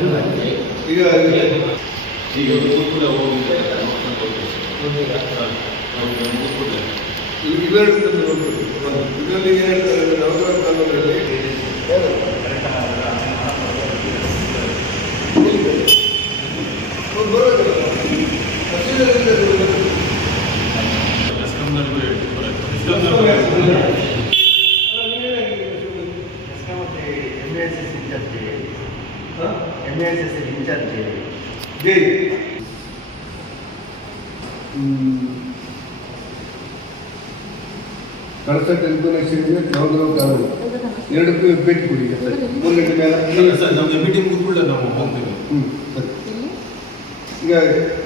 ಈಗ ಇವೆರಡು ಇದರಲ್ಲಿ ಏನು ಹೇಳ್ತಾರೆ ನವಗ್ರಹ ಕಾಲದಲ್ಲಿ ಕಳಸ ಟೆಲಿಫೋನೇಷನ್ಗೆ ನವಗ್ರಹ ಕಾಲದಲ್ಲಿ ಎರಡಕ್ಕೂ ಭೇಟಿ ಕೊಡಿ 3 ಗಂಟೆ ಮೇಲೆ ಸರ್ ನಮಗೆ ಮೀಟಿಂಗ್ ಮುಗಿದ್ಬಿಟ್ಟು ನಾವು ಹೋಗ್ತೀವಿ. ಈಗ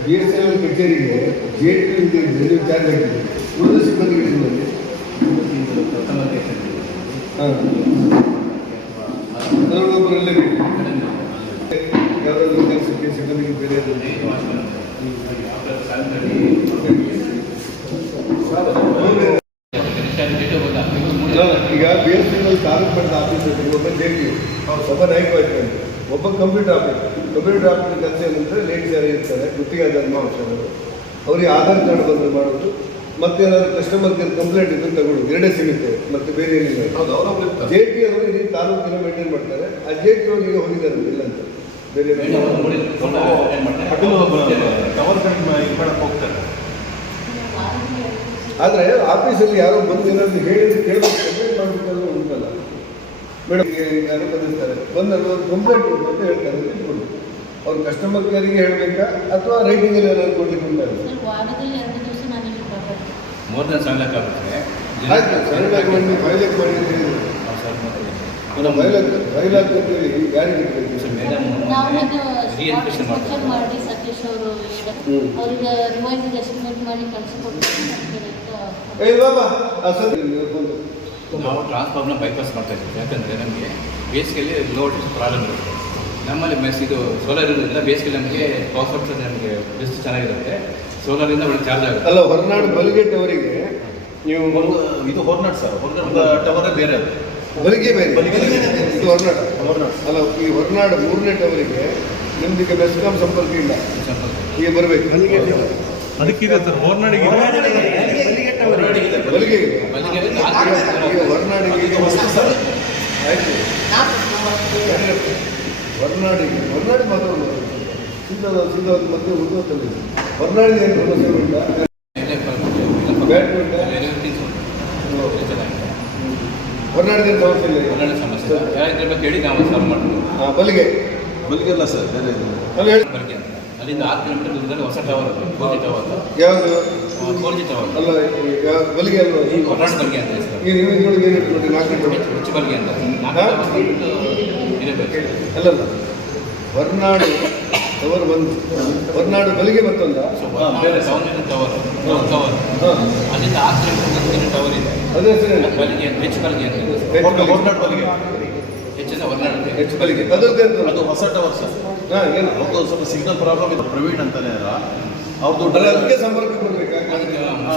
BSNL ಕಚೇರಿಗೆ JT ಡೆಲಿವರಿ ಚಾರ್ಜ್ ಹಾಕಿದೆ ಉಳಿದ ಸಿಬ್ಬಂದಿಗಳಿಗೆ ಒಬ್ಬರಲ್ಲೇ ಯಾವುದಾದ್ರೂ ಕೆಲಸಕ್ಕೆ ಸಿಬ್ಬಂದಿಗೆ ಬೇರೆ ಈಗ BSNL ತಾಲೂಕು ಮಟ್ಟದ ಆಫೀಸಲ್ಲಿ ಒಬ್ಬ JT ಒಬ್ಬ ನಾಯಕವಾಯ್ತು ಒಬ್ಬ ಕಂಪ್ಯೂಟರ್ ಆಫೀಸರ್ ಕೆಲಸ ಏನಂದರೆ ಲೇಡೀಸ್ ಯಾರು ಇರ್ತಾರೆ ಗುತ್ತಿಗೆ ಧರ್ಮಾಂಶಗಳು ಅವರಿಗೆ ಆಧಾರ್ ಕಾರ್ಡ್ ಬಂದು ಮಾಡೋದು ಮತ್ತೇನಾದ್ರು ಕಸ್ಟಮರ್ ಕೇರ್ ಕಂಪ್ಲೇಂಟ್ ಇದ್ದು ತಗೊಳ್ಳೋದು ಎರಡೇ ಸಿಗುತ್ತೆ ಮತ್ತೆ ಬೇರೆ ಏನಿಲ್ಲ. JT ಅವರು ಇಲ್ಲಿ ತಾಲೂಕಿನ ಮೇಂಟೈನ್ ಮಾಡ್ತಾರೆ. ಆ JT ಅವರು ಈಗ ಹೋಗಿದ್ದಾರೆ ಇಲ್ಲ ಅಂತ ಬೇರೆ ಆದರೆ ಆಫೀಸಲ್ಲಿ ಯಾರೋ ಬಂದು ಏನಾದ್ರು ಹೇಳಿದ್ರೆ ಕೇಳಬೇಕು ಕಂಪ್ಲೇಂಟ್ ಮಾಡಬೇಕಾದ್ರೂ ಉಂಟಲ್ಲ ಮೇಡಮ್ ಯಾರು ಬಂದಿರ್ತಾರೆ ಬಂದು ಕಂಪ್ಲೇಂಟ್ ಉಂಟು ಅಂತ ಹೇಳ್ತಾರೆ ತಿಳ್ಕೊಂಡು ಅವ್ರು ಕಸ್ಟಮರ್ ಕೇರಿಗೆ ಹೇಳಬೇಕಾ ಅಥವಾ ರೈಟಿಂಗಲ್ಲಿ ಏನಾದ್ರು ಕೊಡ್ಲಿಕ್ಕೆ ಉಂಟಾಗ ಆಯ್ತು ಸರಳಾಗಿ ಮಾಡಿ ಫೈಲಾಕ್ ಮಾಡಿ ಅಂತ ಹೇಳಿದ್ರು ಫೈಲಾಕ್ ಅಂತೇಳಿ ಯಾರಿಗೆ ಮಾಡಿ ಸತೀಶ್ ಅವರು ಅವ್ರಿಗೆ ರಿವೈಸ್ ಎಸ್ಟಿಮೇಟ್ ಮಾಡಿ ನಾವು ಟ್ರಾನ್ಸ್ಫಾರ್ಮರ್ನ ಬೈಪಾಸ್ ಮಾಡ್ತಾ ಇದ್ದೀವಿ. ಯಾಕಂದರೆ ನಮಗೆ ಬೇಸಿಗೆಯಲ್ಲಿ ಲೋಡ್ ಪ್ರಾಬ್ಲಮ್ ಇರುತ್ತೆ. ನಮ್ಮಲ್ಲಿ ಇದು ಸೋಲಾರ್ ಇರೋದ್ರಿಂದ ಬೇಸಿಗೆಯಲ್ಲಿ ನಮಗೆ ಪ್ರಾಫಿಟ್ ನಮಗೆ ಬೆಸ್ಟ್ ಚೆನ್ನಾಗಿರುತ್ತೆ. ಸೋಲಾರಿಂದ ಒಳ್ಳೆ ಚಾರ್ಜ್ ಆಗುತ್ತೆ. ಅಲ್ಲ ಹೊರನಾಡು ಬಲಿಗೇಟ್ ಅವರಿಗೆ ನೀವು ಇದು ಹೊರನಾಡು ಸರ್, ಹೊರನಾಡು ಟವರೇ ಬೇರೆ ಅದು ಬಲಿಗೆ ಬೇರೆ ಇದು ಹೊರನಾಡು ಅಲ್ಲ. ಈ ಹೊರನಾಡು 3ನೇ ಟವರಿಗೆ ನಿಮ್ದೀಗ ಬೆಸ್ಕಾಂ ಸಂಪರ್ಕ ಇಲ್ಲ, ಈಗ ಬರಬೇಕು ಅದಕ್ಕಿದೆ ಸರ್. ಹೊರನಾಡಿಗೆ ಬಲಿಗೆ ಹೊರನಾಡಿಗೆ ಆಯ್ತು ಹೊರನಾಡಿಗೆ ಮಾತಾಡೋದು ಸೀದಾ ಮತ್ತೆ ಉದ್ಯೋಗದಲ್ಲಿ ಹೊರನಾಡಿಗೆ ಏನು ಸಮಸ್ಯೆ ಉಂಟಾ? ಬ್ಯಾಟ್ರಿ ಉಂಟಾ? ಹೊರನಾಡಿಗೆ ಏನು ಸಮಸ್ಯೆ ಇಲ್ಲ. ಹೊರನಾಡು ಸಮಸ್ಯೆ ಹೇಳಿ ನಾವು ಸಾಲ್ವ್ ಮಾಡ್ತೀವಿ. ಬಲಿಗೆ ಅಲ್ಲ ಸರ್, ಅಲ್ಲಿ ಹೇಳಿ ಅಲ್ಲಿಂದ 6 ಕಿಲೋಮೀಟರ್ ದೂರದಲ್ಲಿ ಹೊಸ ಟವರ್ ಅದು 4G ಟವರ್. ಯಾವುದು 4G ಟವರ್ ಅಲ್ಲ ಬಲಿಗೆ ಅಲ್ವಾ? ಹೊರನಾಡು ಬಲ್ಗೆ ಅಂತ ಸರ್. ಈ ನಿಮಗೆ ಏನು ನೋಡಿ 4 ಗಂಟೆ ಹುಚ್ಚು ಬಲ್ಗೆ ಅಂತ ಇರಬೇಕು. ಅಲ್ಲಲ್ಲ ಹೊರನಾಡು ಟವರ್ ಬಂದು ಹೊರನಾಡು ಬಲಿಗೆ ಮತ್ತೊಂದ ಬೇರೆ ಟವರ್ ಅಲ್ಲಿಂದ 6 ಕಿಲೋಮೀಟರ್ ಟವರ್ ಇದೆ. ಅದೇ ಸರಿ ಬಲಿಗೆ ಹೆಚ್ಚು ಬಲ್ಗೆ ಅಂತ ಹೊರನಾಡು ಬಲಿಗೆ ಹೆಚ್ಚಿನ ಹೊರನಾಡು ಹೆಚ್ಚು ಬಲಿಗೆ ಅದರದ್ದೇ ಅದು ಹೊಸ ಟವರ್ ಸರ್. ಏನು ಅವ್ರದ್ದು ಸ್ವಲ್ಪ ಸಿಗ್ನಲ್ ಪ್ರಾಬ್ಲಮ್ ಇದೆ. ಪ್ರವೀಣ್ ಅಂತಾನೆ ಅವ್ರದ್ದು ಅದಕ್ಕೆ ಸಂಪರ್ಕ ಕೊಡ್ಬೇಕಾಗಿ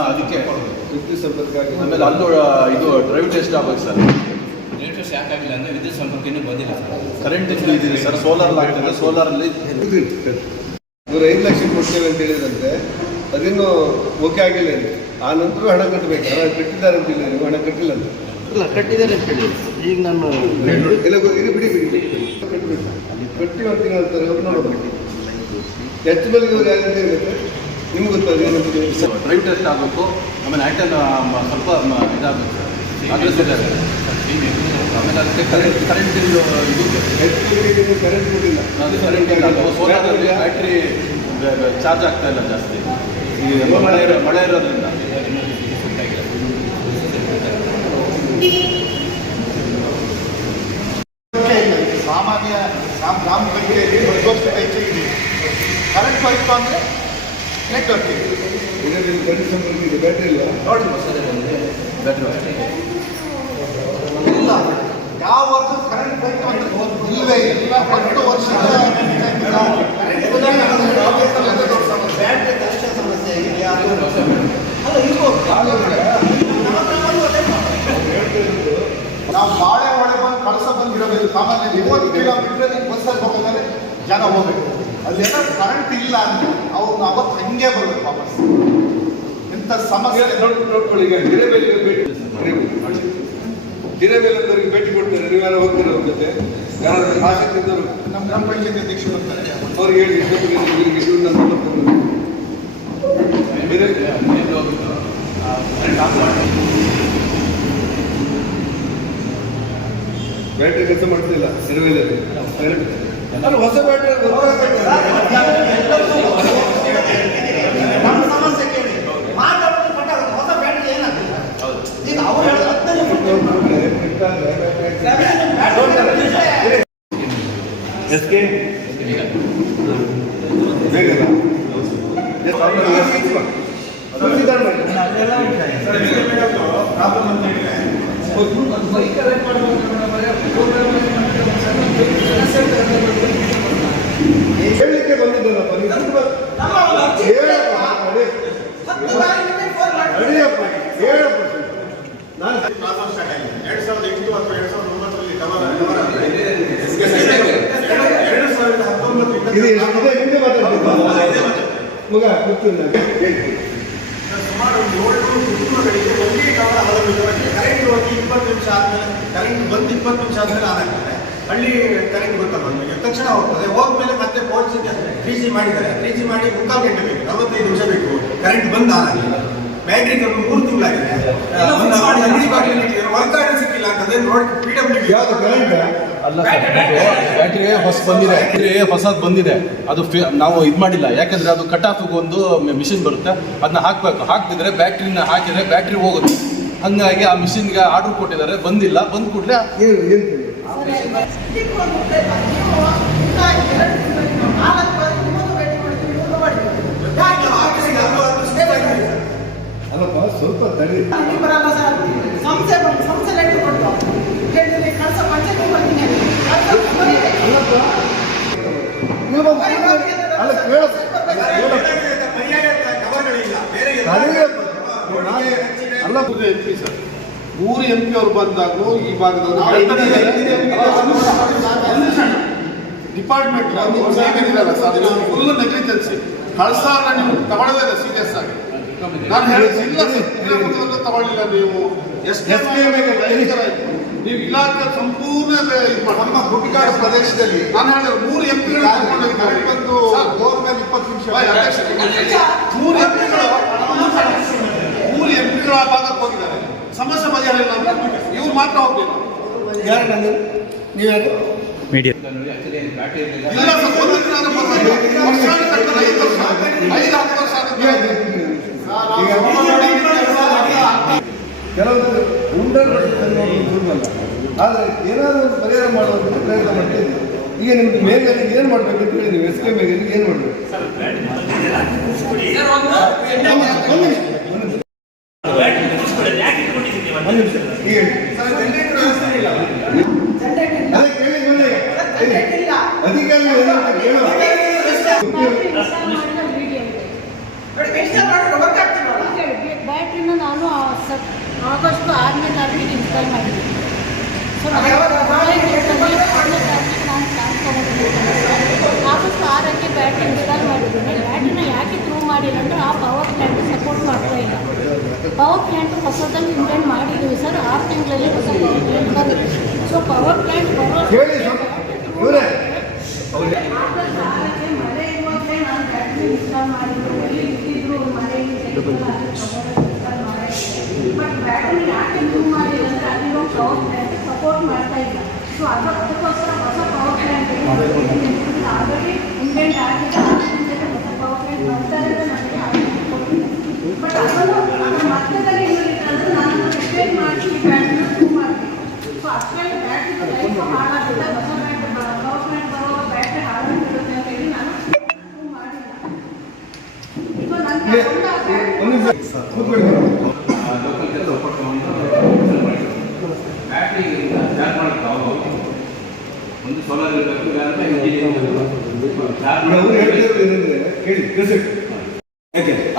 ಅದಕ್ಕೆ ವಿದ್ಯುತ್ ಸಂಪರ್ಕ ಆಗಿ ಆಮೇಲೆ ಅಲ್ಲೂ ಇದು ಡ್ರೈವ್ ಟೆಸ್ಟ್ ಆಗ್ಬೇಕು ಸರ್. ಡ್ರೈವ್ ಟೆಸ್ಟ್ ಯಾಕಾಗಿಲ್ಲ ಅಂದರೆ ವಿದ್ಯುತ್ ಸಂಪರ್ಕ ಇನ್ನೂ ಬಂದಿಲ್ಲ ಸರ್. ಕರೆಂಟ್ ಇದಿದೆ ಸರ್. ಸೋಲಾರ್ ಆಗ್ತದೆ. ಸೋಲಾರಲ್ಲಿ 5 ಲಕ್ಷ ಕೊಡ್ತೇವೆ ಅಂತ ಹೇಳಿದಂತೆ ಅದಿನ್ನೂ ಓಕೆ ಆಗಿಲ್ಲ. ಆ ನಂತರ ಹಣ ಕಟ್ಟಬೇಕು. ಹಣ ಕಟ್ಟಿದ್ದಾರೆ ಅಂತ ಇಲ್ಲ, ನೀವು ಹಣ ಕಟ್ಟಿಲ್ಲ ಅಂತ ಇಲ್ಲ ಕಟ್ಟಿದ್ದಾರೆ ಅಂತ ಹೇಳಿ ಈಗ ನಾನು ಎಲ್ಲ ಇದು ಬಿಡಿ ಕಟ್ಟಬೇಕು. ಕಟ್ಟಿ ಒಂದು ತಿಂಗಳು ಅಂತಾರೆ ಅವ್ರು ನೋಡೋದು ಹೆಚ್ಚು ಬಲಿಗೆ ಅವ್ರು ಯಾರು ಇರುತ್ತೆ ನಿಮ್ಗೆ ಗೊತ್ತಾಗ ಡ್ರೈವ್ ಟೆಸ್ಟ್ ಆಗಬೇಕು. ಆಮೇಲೆ ಆ್ಯಂಟನ್ ಸ್ವಲ್ಪ ಇದಾಗಬೇಕು ಸರ್. ಅದ್ರ ಸರಿ ಆಮೇಲೆ ಅದಕ್ಕೆ ಕರೆಂಟ್ ಇದು ಹೆಚ್ಚು ಕರೆಂಟ್ ಕೊಟ್ಟಿಲ್ಲ. ಅದು ಕರೆಂಟ್ ಸೋಲಾರಲ್ಲಿ ಬ್ಯಾಟ್ರಿ ಚಾರ್ಜ್ ಆಗ್ತಾ ಇಲ್ಲ ಜಾಸ್ತಿ. ಈ ಮಳೆ ಇರೋದ್ರಿಂದ ಸಾಮಾನ್ಯ ಗ್ರಾಮ ಪಂಚಾಯತಿ 10 ವರ್ಷ ಹೆಚ್ಚಿಗೆ ಕರೆಂಟ್ ಹೋಯ್ತು ಅಂದರೆ ನೆಟ್ವರ್ಕ್ ಇದರಲ್ಲಿ ಕರೆಂಟ್ ಸಂಪರ್ಕ ಇದೆ. ಬ್ಯಾಟ್ರಿ ಇಲ್ಲ ನೋಡಿ ಬ್ಯಾಟ್ರಿ ಇಲ್ಲ ಯಾವ ವರ್ಷ ಕರೆಂಟ್ ಹೋಯ್ತು ಅಂತ ಇಲ್ಲವೇ ಇಲ್ಲ. 10 ವರ್ಷದ ಬ್ಯಾಟ್ರಿ ಕಷ್ಟ ಸಮಸ್ಯೆ ಇದೆಯಾ ಅಲ್ಲ ಇರ್ಬೋದು. ನಾವು ಬಾಳೆ ಒಳೆ ಬಂದು ಕಳಸ ಬಂದಿರಬೇಕು. ಸಾಮಾನ್ಯ 30 ಕಿಲೋಮೀಟರ್ ಬಸ್ಸಲ್ಲಿ ಹೋಗೋದಾದ್ರೆ ಜನ ಹೋಗ್ಬೇಕು. ಅಲ್ಲೆಲ್ಲ ಕರೆಂಟ್ ಇಲ್ಲ ಅಂದ್ರೆ ಅವ್ರು ಅವತ್ತು ಹಂಗೆ ಬರ್ಬೇಕು ವಾಪಸ್. ಇಂಥ ಸಮಸ್ಯೆ ನೋಡ್ಕೊಳ್ಳಿ. ಈಗ ಹಿರೇಬೇಲಿಗೆ ಭೇಟಿ ಕೊಡ್ತಾರೆ. ನೀವು ಯಾರು ಹೋಗ್ತಾರೆ ಅವ್ರ ಜೊತೆ? ಯಾರು ಆಸಕ್ತಿದ್ದರು ನಮ್ಮ ಗ್ರಾಮ ಪಂಚಾಯತ್ ಅಧ್ಯಕ್ಷರು ಬರ್ತಾರೆ. ಅವ್ರಿಗೆ ಹೇಳಿ ಇವ್ರನ್ನ ಬ್ಯಾಟ್ರಿ ಕೆಲಸ ಮಾಡ್ತಿಲ್ಲ ಹಿರೇಬೇಲಲ್ಲಿ. ನಾನು ಹೊಸ ಬ್ಯಾಟ್ರಿ ನಮ್ಮ ಸಮಸ್ಯೆ ಕೇಳಿ ಮಾತಾಡೋದು ಕೊಟ್ಟಾಗುತ್ತೆ. ಹೊಸ ಬ್ಯಾಟ್ರಿ ಏನಾಗ್ತಿಲ್ಲ. ಈಗ ಅವ್ರು ಹೇಳಿದ್ರೆ 15 ಎಸ್ಕೆ ಬೇಗ ಹೇಳಲಿಕ್ಕೆ ಬಂದಿದ್ದಲ್ಲಪ್ಪ ಹೇಳಪ್ಪ ನಾನು 2008 ಅಥವಾ 2009 ಇದು ಹಿಂದೆ ಮಾತಾಡ್ತಿದ್ದ ಮಗ ಗೊತ್ತಿಲ್ಲ ಹೇಳ್ತೀನಿ. ಸುಮಾರು 7 ಕುಟುಂಬಗಳಿಗೆ ಒಂದೇ ಟವರ್ ಅವಲಂಬಿತವಾಗಿ ಕರೆಂಟ್ ಹೋಗಿ 20 ನಿಮಿಷ ಆದ್ಮೇಲೆ ಕರೆಂಟ್ ಬಂದು 20 ನಿಮಿಷ ಆದ್ಮೇಲೆ ಆನ್ ಆಗ್ತದೆ. ಹಳ್ಳಿ ಕರೆಂಟ್ ಗೊತ್ತಲ್ಲ ನಮಗೆ ತಕ್ಷಣ ಹೋಗ್ತದೆ. ಹೋದ್ಮೇಲೆ ಮತ್ತೆ ಪೋರ್ಟ್ಸಿಗೆ 3G ಮಾಡಿದ್ದಾರೆ. 3G ಮಾಡಿ 3/4 ಗಂಟೆ ಬೇಕು, 45 ನಿಮಿಷ ಬೇಕು. ಕರೆಂಟ್ ಬಂದ್ ಆನ್ ಆಗಿಲ್ಲ. ಬ್ಯಾಟ್ರಿ 3 ತಿಂಗಳಾಗಿದೆ. ಅಂಗಡಿ ಬಾಗಿಲು ಇಟ್ಟಿದ್ದಾರೆ. ವರ್ಕ್ ಆರ್ಡರ್ ಸಿಕ್ಕಿಲ್ಲ ಅಂತಂದ್ರೆ ನೋಡಿ PWD ಯಾವ್ದು ಕರೆಂಟ್ ಅಲ್ಲ ಸರ್, ಬ್ಯಾಟ್ರಿ ಹೊಸದು ಬಂದಿದೆ. ಅದು ನಾವು ಇದು ಮಾಡಿಲ್ಲ. ಯಾಕಂದ್ರೆ ಅದು ಕಟ್ ಆಫ್ ಒಂದು ಮಿಷಿನ್ ಬರುತ್ತೆ, ಅದನ್ನ ಹಾಕಬೇಕು. ಹಾಕ್ತಿದ್ರೆ ಬ್ಯಾಟ್ರಿನ ಹಾಕಿದ್ರೆ ಬ್ಯಾಟ್ರಿ ಹೋಗುತ್ತೆ. ಹಂಗಾಗಿ ಆ ಮಿಷಿನ್ಗೆ ಆರ್ಡರ್ ಕೊಟ್ಟಿದ್ದಾರೆ, ಬಂದಿಲ್ಲ. ಬಂದ ಕೂಡಲೇ ಅಲ್ಲಪ್ಪ ಸ್ವಲ್ಪ ತಡಿ. ಅಲ್ಲ ಅಲ್ಲ MP ಸರ್, 3 MP ಅವರು ಬಂದಾಗಲೂ ಈ ಭಾಗದವರು ಡಿಪಾರ್ಟ್ಮೆಂಟ್ ಸರ್ ಫುಲ್ ನೆಗ್ಲಿಜೆನ್ಸಿ. ಕಳ್ಸಾರ ನೀವು ತಗೊಳ್ಳೋದಿಲ್ಲ ಸೀರಿಯಸ್ ಆಗಿ. ನಾನು ಹೇಳಿಲ್ಲ ತಗೊಳ್ಳಿಲ್ಲ ನೀವು. ನೀವು ಇಲಾಖೆ ಸಂಪೂರ್ಣ ನಮ್ಮ ಗುಟ್ಟಿಗಾಡು ಪ್ರದೇಶದಲ್ಲಿ ನಾನು ಹೇಳಿದ 3 MP ಬಂದು ಗೋರ್ಮೆಂಟ್ 20 ನಿಮಿಷ 3 MP ಆ ಭಾಗಕ್ಕೆ ಹೋಗಿದ್ದಾರೆ. ಸಮಸ್ಯೆ ಬಗೆಹರಿಲ್ಲ ಅಂತ ಇವ್ರು ಮಾತ್ರ ಹೋಗ್ಲಿಲ್ಲ. ಯಾರು ನಾನು ನೀವು ಯಾರು ಮೀಡಿಯಾ ಆಕ್ಚುಲಿ ಬ್ಯಾಟ್ರಿ ಇರಲಿಲ್ಲ. ಇಲ್ಲ ಸರ್, 1 ದಿನ ವರ್ಷ ಕಟ್ಟಿದ್ರೆ 5 ವರ್ಷ 5-10 ವರ್ಷ ಆಗುತ್ತೆ. ಕೆಲವೊಂದು ಉಂಡಲ್ಲ, ಆದರೆ ಏನಾದರೂ ಒಂದು ಪರಿಹಾರ ಮಾಡುವಂಥ ಪ್ರಯತ್ನ ಮಾಡ್ತಿದ್ವಿ. ಈಗ ನಿಮ್ದು ಮೇಘನಿಗೆ ಏನು ಮಾಡಬೇಕು ಅಂತ ಹೇಳಿ ನೀವು SK ಮೇಘನಿಗೆ ಏನು ಮಾಡಬೇಕು? ಬ್ಯಾಟ್ರಿನ ನಾನು ಆಗಸ್ಟ್ 6ನೇ ತಾರೀಕಿಗೆ ಇನ್ಸ್ಟಾಲ್ ಮಾಡಿದ್ದೀನಿ. ಸೊ ಆಗಸ್ಟ್ 6ಕ್ಕೆ ಬ್ಯಾಟ್ರಿ ಇನ್ಸ್ಟಾಲ್ ಮಾಡಿದ್ದೀನಿ. ಬ್ಯಾಟ್ರಿನ ಯಾಕೆ ಥ್ರೂ ಮಾಡಿಲ್ಲ ಅಂದರೆ ಆ ಪವರ್ ಪ್ಲ್ಯಾಂಟ್ ಸಪೋರ್ಟ್ ಮಾಡ್ತಾ ಇಲ್ಲ. ಪವರ್ ಪ್ಲ್ಯಾಂಟ್ ಹೊಸದಾಗಿ ಇಂಟೆಂಡ್ ಮಾಡಿದ್ದೀವಿ ಸರ್. 6 ತಿಂಗಳಲ್ಲಿ ಹೊಸ ಪವರ್ ಪ್ಲ್ಯಾಂಟ್ ಬಂದಿದೆ. ಸೊ ಪವರ್ ಪ್ಲ್ಯಾಂಟ್ ಬರೋ ಮಳೆ ಇರುವಾಗಲೇ ನಾನು ಬ್ಯಾಟ್ರಿ ಇನ್ಸ್ಟಾಲ್ ಮಾಡಿದ್ದೀನಿ. ಇಟ್ಟಿದ್ರು ಮಳೆಯಲ್ಲಿ ಬಟ್ ಬ್ಯಾಟ್ರಿ ಯಾಕೆ ಥ್ರೂ ಮಾಡಿಲ್ಲ ಅಂದರೆ ಅಲ್ಲಿರೋ ಪವರ್ ಪ್ಲ್ಯಾಂಟ್ ಸಪೋರ್ಟ್ ಮಾಡ್ತಾ ಇಲ್ಲ. ಸೊ ಅದಕ್ಕೋಸ್ಕರ ಹೊಸ ಪವರ್ ಪ್ಲ್ಯಾಂಟ್ ಆಲ್ರೆಡಿ ಇಂಟೆಂಟ್ ಆಗಿದೆ. ಹೊಸ ಪವರ್ ಪ್ಲ್ಯಾಂಟ್ ಬರ್ತಾರೆ ಅಂತ ನನಗೆ ಆಲೋಚನೆ ಕೊಟ್ಟಿದೆ. ಬಟ್ ಅದನ್ನು ಮಧ್ಯದಲ್ಲಿ ಏನಿದೆ ನಾನು ರಿಪೇರ್ ಮಾಡಿ ಈ ಬ್ಯಾಟ್ರಿನ ಥ್ರೂ ಮಾಡ್ತೀನಿ. ಸೊ ಅಷ್ಟರಲ್ಲಿ ಬ್ಯಾಟ್ರಿ ಲೈಫ್ ಹಾಳಾಗಿದೆ. ಹೊಸ ಬ್ಯಾಟ್ರಿ ಪವರ್ ಪ್ಲ್ಯಾಂಟ್ ಬರುವಾಗ ಬ್ಯಾಟ್ರಿ ಹಾಳಾಗಿರುತ್ತೆ ಅಂತ ಹೇಳಿ ನಾನು ಥ್ರೂ ಮಾಡಿಲ್ಲ. ಈಗ ನನಗೆ ಲೋಕಲ್ ಕೆಲಸ ಕೊಟ್ಟು ಬ್ಯಾಟ್ರಿ ಚಾರ್ಜ್ ಮಾಡೋದು ಒಂದು ಸೋಲಾರ್ ಇರಬೇಕು,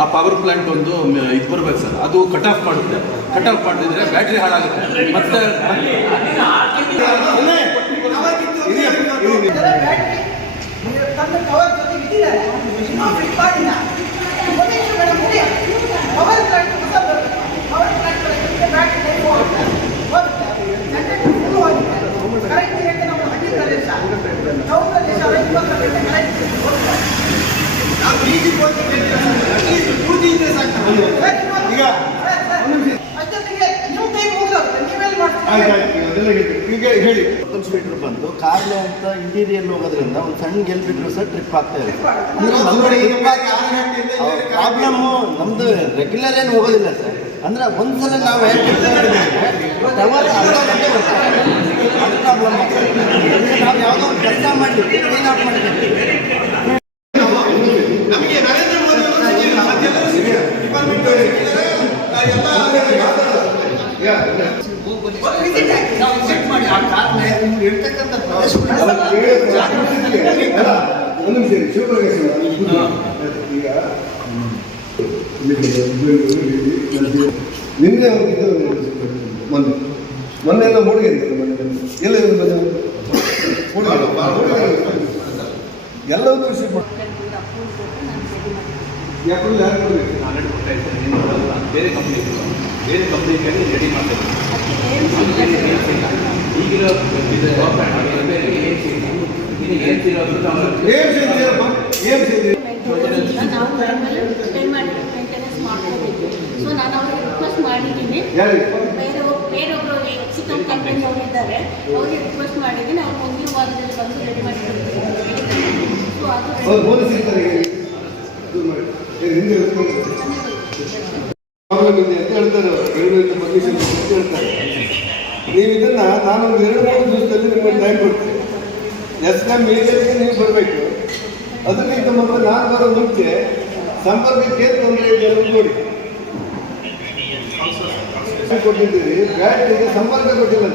ಆ ಪವರ್ ಪ್ಲಾಂಟ್ ಒಂದು ಇದು ಬರ್ಬೇಕು ಸರ್. ಅದು ಕಟ್ ಆಫ್ ಮಾಡುತ್ತೆ. ಕಟ್ ಆಫ್ ಮಾಡಿದ್ರೆ ಬ್ಯಾಟ್ರಿ ಹಾಳಾಗುತ್ತೆ. ಮತ್ತೆ ಬ್ಯಾಟ್ರಿ ಅಂದ್ರೆ ಕವರ್ ಜೊತೆ ಇಟ್ಟಿದ್ದಾರೆ ಇನ್ನೂ ಫಿಟ್ ಮಾಡಿಲ್ಲ ಒಂದು ನಿಮಿಷ ಮೇಡಮ್ ನೋಡಿ ಪವರ್ ಪ್ಲಾಂಟ್ ಹೊಸ ಬರುತ್ತೆ ಪವರ್ ಪ್ಲಾಂಟ್ ಬ್ಯಾಟ್ರಿ ಲೈಫ್ ಹೋಗುತ್ತೆ ಜನರೇಟರ್ ಫುಲ್ ಹೋಗುತ್ತೆ ಕರೆಂಟ್ ರೇಟ್ ನಮ್ಮ ಹಳ್ಳಿ ಪ್ರದೇಶ ಟೌನ್ ಪ್ರದೇಶ 50 ಗಂಟೆ ಕರೆಂಟ್ ನಾವು 3G 4G ಅಟ್ಲೀಸ್ಟ್ 2G ಇದ್ರೆ ಸಾಕು ಈಗ ಅಷ್ಟೊತ್ತಿಗೆ ನಿಮ್ಮ ಟೈಮ್ ಮುಗಿದೋಗುತ್ತೆ ನೀವೆಲ್ಲಿ ಮಾಡ್ತೀವಿ ಅದೆಲ್ಲ ಈಗ ಹೇಳಿ ಮೀಟರ್ ಬಂತು ಕಾರ್ಲೆ ಅಂತ ಇಂಟೀರಿಯರ್ ಹೋಗೋದ್ರಿಂದ ಒಂದು ಸಣ್ಣ ಗೆಲ್ ಬಿಟ್ಟರು ಸಹ ಟ್ರಿಪ್ ಆಗ್ತಾ ಇದೆ ಪ್ರಾಬ್ಲಮ್ ನಮ್ದು ರೆಗ್ಯುಲರ್ ಏನು ಹೋಗೋದಿಲ್ಲ ಸರ್ ಅಂದ್ರೆ ಒಂದ್ಸಲ ನಾವು ಟವರ್ ಅರ್ಧ ಗಂಟೆ ಬರ್ತಾರೆ ಅದು ಪ್ರಾಬ್ಲಮ್ ಆಗ್ತದೆ ನಾವು ಯಾವುದೋ ಒಂದು ಕೆಲಸ ಮಾಡಲಿಕ್ಕೆ ಕ್ಲೀನ್ ಔಟ್ ಮಾಡ್ತೀವಿ ನಮಗೆ ನರೇಂದ್ರ ಮೋದಿ ಅವರು ಸಿಕ್ಕಿಲ್ಲ ಮತ್ತೆಲ್ಲರೂ ಸಿಕ್ಕಿಲ್ಲ ಡಿಪಾರ್ಟ್ಮೆಂಟ್ ಅವರು ಸಿಕ್ಕಿದ್ದಾರೆ ಒಂದು ವಿಸಿಟ್ ಹಾಕಿ ನಾವು ವಿಸಿಟ್ ಮಾಡಿ ಆ ಕಾರ್ಲೆ ನೀವು ಇರ್ತಕ್ಕಂಥ ಪ್ರದೇಶಗಳು ಒಂದು ನಿಮಿಷ ಶಿವಪ್ರಕಾಶ್ ಈಗ ನಿನ್ನೆ ಹೋಗಿದ್ದು ಮೊನ್ನೆ ಎಲ್ಲ ಮೂಡಿಗೆ ಎಲ್ಲ ಎಲ್ಲವೂ ರಿಸೀವ್ ಯಾಕಂದ್ರೆ ಯಾರು ಆಲ್ರೆಡಿ ಕೊಡ್ತಾ ಇದ್ದಾರೆ ಬೇರೆ ಕಂಪ್ನಿಗೆ ರೆಡಿ ಮಾಡ್ತಾರೆ ಈಗಿರೋ ನಾವು ಮೇಂಟೆನೆನ್ಸ್ ಮಾಡ್ಕೋಬೇಕು ಸೊ ನಾನು ಅವ್ರಿಗೆ ರಿಕ್ವೆಸ್ಟ್ ಮಾಡಿದ್ದೀನಿ ಬೇರೊಬ್ಬರು ಎಕ್ಸಿಕಮ್ ಕಂಪನಿ ಅವರು ಇದ್ದಾರೆ ಅವ್ರಿಗೆ ರಿಕ್ವೆಸ್ಟ್ ಮಾಡಿದ್ದೀನಿ ಅವ್ರು ಮುಂದಿನ ವಾರದಲ್ಲಿ ಬಂದು ರೆಡಿ ಮಾಡಿ ಸೊ ಅದು ಬೋನಸ್ ಇರ್ತಾರೆ ಹಿಂದೆ ಪ್ರಾಬ್ಲಮ್ ಇದೆ ಅಂತ ಹೇಳ್ತಾರೆ ಪರ್ಮಿಷನ್ ಅಂತ ಹೇಳ್ತಾರೆ ನೀವು ಇದನ್ನ ನಾನೊಂದು 2-3 ದಿವಸದಲ್ಲಿ ನಿಮಗೆ ಟೈಮ್ ಕೊಡ್ತೀನಿ ಎಸ್ಎಂ ಮೀಡಿಯಾಗೆ ನೀವು ಬರಬೇಕು ಅದಕ್ಕಿಂತ ಮೊದಲು ನಾನು ಬರೋ ಮುಂಚೆ ಸಂಪರ್ಕಕ್ಕೆ ಏನು ತೊಂದರೆ ಇದೆ ಅನ್ನೋದು ನೋಡಿ ಕೊಟ್ಟಿದ್ದೀರಿ ಬ್ಯಾಟ್ರಿಗೆ ಸಂಪರ್ಕ ಕೊಟ್ಟಿಲ್ಲ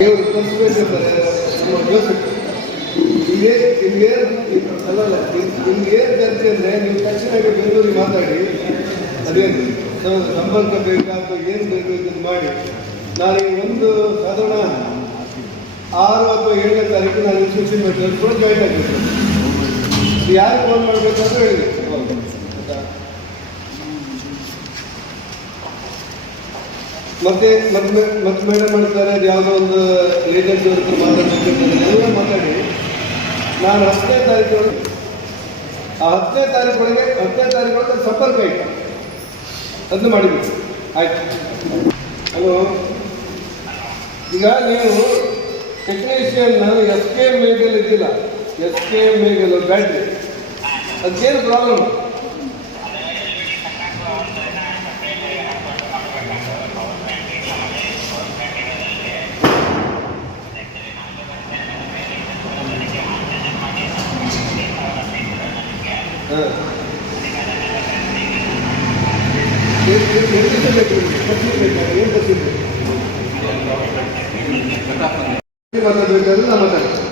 ನೀವು ಕನ್ಸ್ಬೇಕಿರ್ತಾರೆ ನಮ್ಮ ಯೋಚನೆ ಅಲ್ಲಲ್ಲ ನಿಮ್ಗೆ ಏನು ಚರ್ಚೆ ಅಂದರೆ ನೀವು ತಕ್ಷಣ ಬೆಂಗಳೂರಿಗೆ ಮಾತಾಡಿ ಅದೇನು ಸಂಪರ್ಕ ಬೇಕಾ ಅಥವಾ ಏನು ಬೇಕು ಇದನ್ನು ಮಾಡಿ ನಾನು ಒಂದು ಸಾಧಾರಣ 6 ಅಥವಾ 7ನೇ ತಾರೀಕು ನಾನು ಇನ್ಸ್ಪೆಕ್ಷನ್ ಮೆಟೀರಿಯಲ್ ಕೂಡ ಜಾಯಿನ್ ಆಗಿರ್ತೀನಿ ಯಾರು ಫೋನ್ ಮಾಡಬೇಕಂತ ಹೇಳಿ ಮತ್ತೆ ಮೇಡಮ್ ಮಾಡ್ತಾರೆ ಅದು ಯಾವುದೋ ಒಂದು ಏಜೆನ್ಸಿ ಅವ್ರ ಮಾತಾಡ್ಬೇಕಿರ್ತದೆ ಎಲ್ಲ ಮಾತಾಡಿ ನಾನು 10ನೇ ತಾರೀಕು ಆ 10ನೇ ತಾರೀಕೊಳಗೆ ಸಂಪರ್ಕ ಆಯ್ತು ಅದನ್ನು ಮಾಡಿಬಿಟ್ಟು ಆಯ್ತು ಹಲೋ ಈಗ ನೀವು ಟೆಕ್ನಿಷಿಯನ್ SK ಮೇಗಲ್ ಇದ್ದಿಲ್ಲ SK ಮೇಗಲ್ ಬ್ಯಾಟ್ರಿ ಅದೇನು ಪ್ರಾಬ್ಲಮ್ ಮಾತಾಡಬೇಕಾದ್ರೆ ನಾನು ಮಾತಾಡ್ತೀನಿ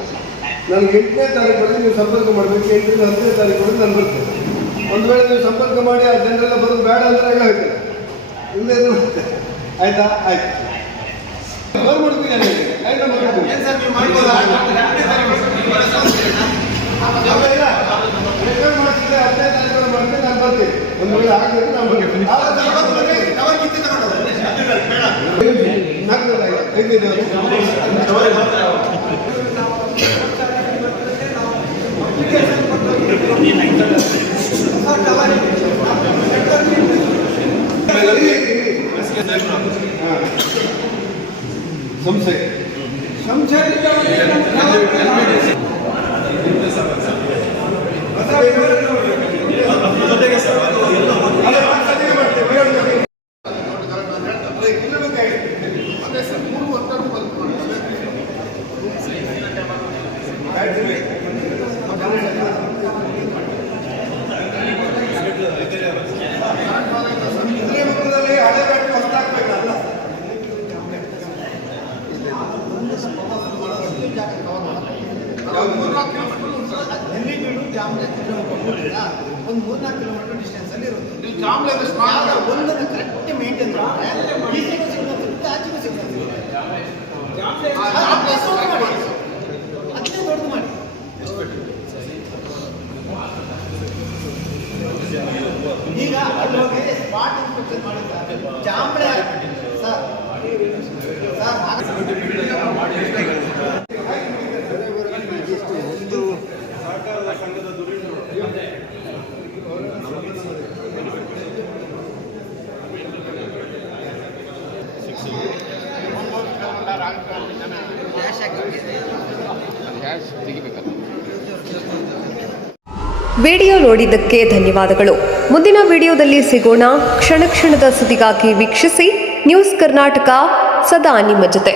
ನನಗೆ 8ನೇ ತಾರೀಕು ನೀವು ಸಂಪರ್ಕ ಮಾಡಬೇಕು 8ರಿಂದ 10ನೇ ತಾರೀಕು ನಾನು ಬರ್ತೇನೆ ಒಂದು ವೇಳೆ ನೀವು ಸಂಪರ್ಕ ಮಾಡಿ ಆ ಜನರೆಲ್ಲ ಬರೋದು ಬೇಡ ಅಂದ್ರೆ ಆಗ ಹೇಳ್ತೇನೆ ಇಲ್ಲೇ ಆಯ್ತಾ ಆಯ್ತು ಫೋನ್ ಮಾಡ್ತೀನಿ ಆಯ್ತಾ ಮಾತಾಡ್ತೀನಿ ಏನು ಸರ್ ನೀವು ಮಾಡ್ಬೋದಾ ರೆಕಾರ್ಡ್ ಮಾಡ್ತಿದ್ದೆ 10ನೇ ತಾರೀಕು ಮಾಡ್ತೀನಿ ನಾನು ಬರ್ತೀನಿ ಒಂದು ವೇಳೆ ಆಗಬೇಕು ನಾನು ಬರ್ತೀನಿ ಕವರ್ ಕಿತ್ತಿ ತಗೊಂಡು ಸಂಶಯ ಹಳೆ ಬ್ಯಾಟ್ರಿ ಹೊಸದಾಗಬೇಕಲ್ಲ ಒಂದು 3-4 ಕಿಲೋಮೀಟರ್ ಡಿಸ್ಟೆನ್ಸ್ ಅಲ್ಲಿ ಇರುತ್ತೆ ಒಂದನ್ನು ಕರೆಕ್ಟ್ ಮೇಂಟೈನ್ ಮಾಡಿದ್ರೆ ಈಚೆಗೂ ಸಿಗ್ತದೆ ಆಚೆಗೂ ಸಿಗ್ತದೆ ಅದನ್ನೇ ದೊಡ್ಡದು ಮಾಡಿ. ಈಗ ಅಲ್ಲಿ ಹೋಗಿ ಸ್ಪಾಟ್ ಇನ್ಸ್ಪೆಕ್ಷನ್ ಮಾಡಿದ್ದಾರೆ ಜಾಂಬಳೆ ಸರ್ ಸಹಕಾರದ ಸಂಘದ ವಿಡಿಯೋ ನೋಡಿದ್ದಕ್ಕೆ ಧನ್ಯವಾದಗಳು. ಮುಂದಿನ ವಿಡಿಯೋದಲ್ಲಿ ಸಿಗೋಣ. ಕ್ಷಣ ಕ್ಷಣದ ಸುದ್ದಿಗಾಗಿ ವೀಕ್ಷಿಸಿ ನ್ಯೂಸ್ ಕರ್ನಾಟಕ, ಸದಾ ನಿಮ್ಮ ಜೊತೆ.